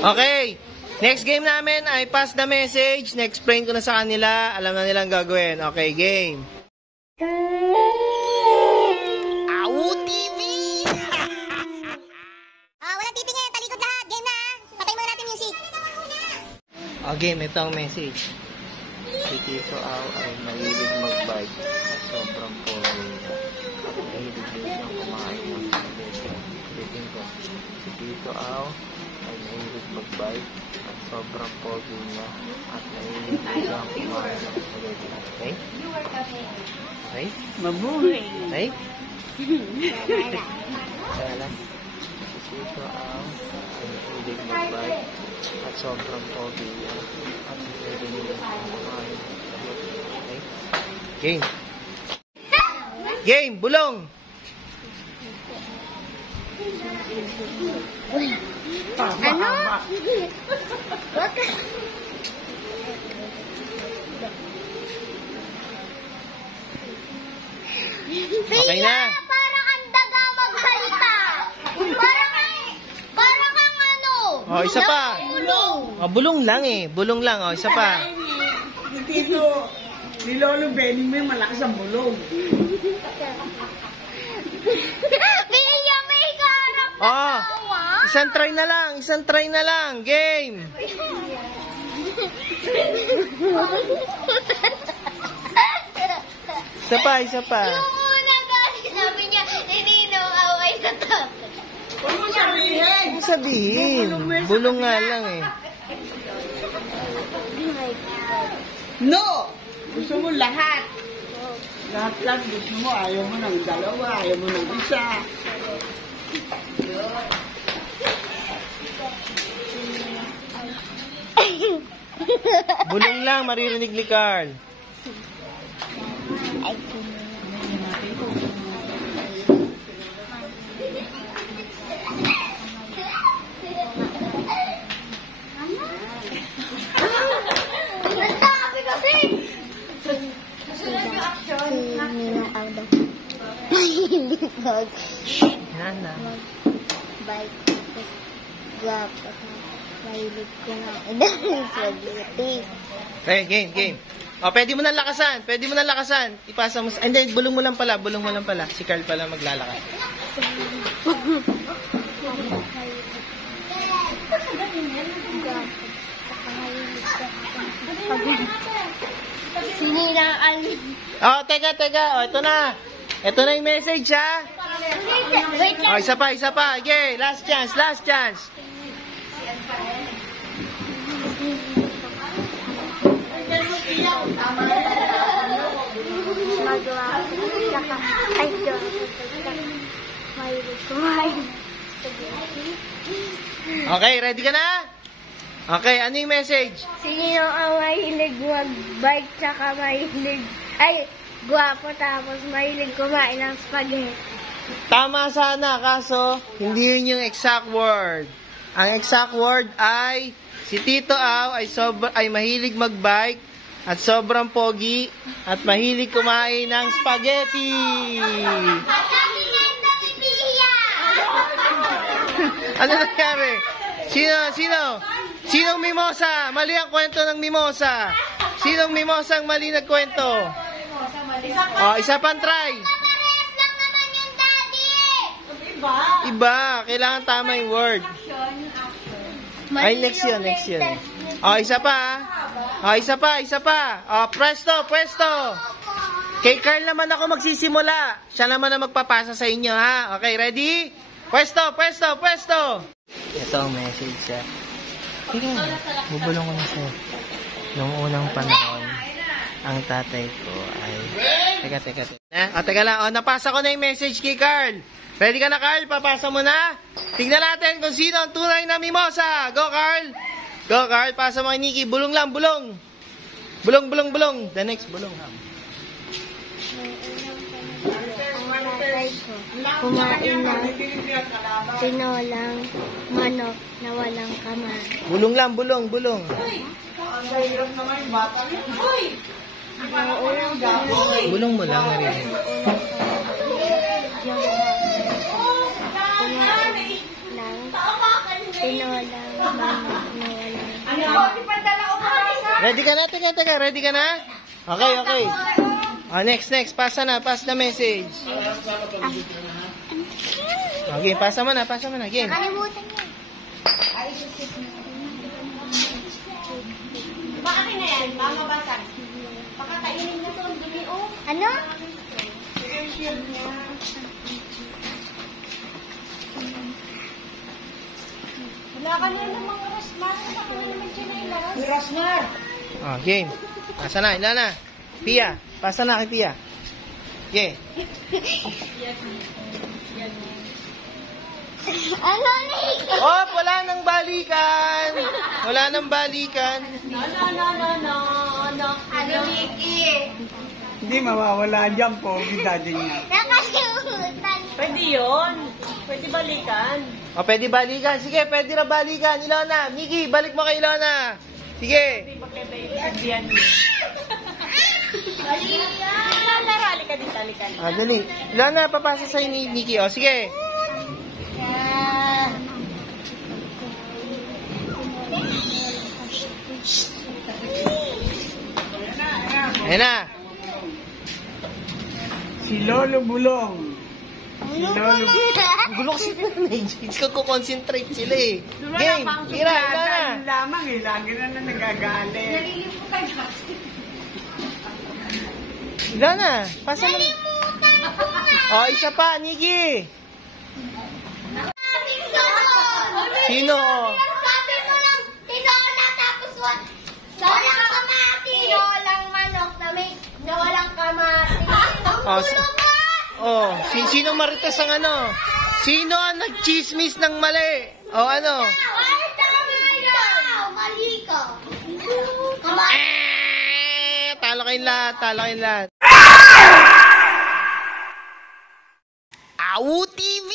Okay. Next game namin ay pass the message. Na-explain ko na sa kanila. Alam na nilang gagawin. Okay, game. TV! Walang TV ngayon. Talikod lahat. Game na. Patay muna natin music. Okay, ito ang message. Si Tito Au ay mahilig mag-bike at sobrang pogi niya. Mahilig din siyang kumain ng spaghetti. Ulitin ko. Si Tito Au ay mahilig mag-bike at sobrang pogi niya at mahilig din siyang kumain ng spaghetti. Okay? Okay? Mabuhay. Okay? Kaya lang. Si Tito Au ay mahilig mag-bike at sobrang pogi niya at mahilig din siyang kumain ng spaghetti. Okay? Game. Game, bulong. Ano? Okay na. Parang ang daga magsalita. Parang kang ano. Oh, isa pa. Oh, bulong lang eh. Bulong lang. Oh, isa pa. Ni Lolo Benny may malakas ang bulong. Piliya may karap na Oh, tawa. isang try na lang. Isang try na lang. Game. Isa pa, isa pa. Yung una guys, sabi niya, Ninino, away sa tapos. Huwag mo sabihin. Ano sabihin? Bulong nga lang eh. No! Gusto mo lahat. Lahat gusto mo. Ayaw mo ng dalawa. Ayaw mo ng isa. Bulong lang, maririnig ni Carl. Sabi kasi. Ninong ang daw. Mahilig Nana. bike. Gwapo. Mahilig ko na. Dahil spaghetti. Okay, game, game. Oh, pwede mo na lakasan. Pwede mo na lakasan. Ipasa mo. And then, bulong mo lang pala. Bulong mo lang pala. Si Carl pala maglalakas. Sininaan. Oh, teka, teka. Oh, ito na. Ito na yung message, ha? Wait lang. Oh, isa pa, isa pa. Okay, last chance, last chance. Magawa. Ay, mahilig kumain. Okay, ready ka na? Okay, ano yung message? Sino ang mahilig mag-bike tsaka mahilig... Ay, gwapo tapos mahilig kumain ng spaghetti. Tama sana, kaso hindi yun yung exact word. Ang exact word ay si Tito Au ay mahilig mag-bike at sobrang pogi at mahilig kumain ng spaghetti. Ano nangyari? Sinong mimosa? Mali ang kwento ng mimosa. Sinong mimosa ang mali nagkwento? Oh, isa pang try. Iba. Kailangan tama yung word. Ay, next yun, next yun. Oh, isa pa. Oh, isa pa, isa pa. Oh, presto, presto. Kay Carl naman ako magsisimula. Siya naman ang magpapasa sa inyo, ha? Okay, ready? Presto, presto, presto. Ito ang message, ha? Sige, bubulong ko na sa'yo. Noong unang panahon, ang tatay ko ay... Teka. Teka lang. O, napasa ko na yung message kay Carl. Ready ka na, Carl? Papasa mo na? Tignan natin kung sino ang tunay na mimosa. Go, Carl! Go, Carl. Pasa mo kay Nikki. Bulong lang, bulong. Bulong. The next, bulong. Kumain ng tinolang manok na walang kamay. Bulong lang, bulong. Bulong mo lang, marinig. Kumain ng tinolang Ready ka na? Teka. Ready ka na? Okay. Next. Pasa na. Pass the message. Okay, pasa mo na. Game. Nakalimutan niya. Baka na yan, mama basag. Baka kainin na sa dumi, oh. Ano? Wala ka na namang Rosmar. Wala ka na naman Chinela. Rosmar! Game. Pasa na. Ilan na? Pia. Pasa na kay Pia. Okay. Ano ni? Oh, wala nang balikan. No. Ano, Nikki? Hindi mawawala dyan po, daddy niya. Nakalimutan. Pwede yun. Pwede balikan. O, pwede balikan. Sige, pwede na balikan. Ilona. Miki, balik mo kay Ilona. Sige. Sabihan mo. Rali ka dito, alikan. Dali. Ilona, papasa sa'yo ni Miki. O, sige. Ayan na. Si Lolo Bulong. Ang gulo kasi nanay. Concentrate sila eh. Game. Tira, Ilona. Lamang eh, lagi na nagagalit. Ilona, pasa mo. O, isa pa, Niki. Sino? Sabi mo lang, tinola tapos walang kamati. Tinolang manok na walang kamati. Sino marites ang ano? Sino ang nagchismis ng mali? O ano? Ay, tama ikaw! Mali ka. Kamati. Talo kayong lahat. AWU TV!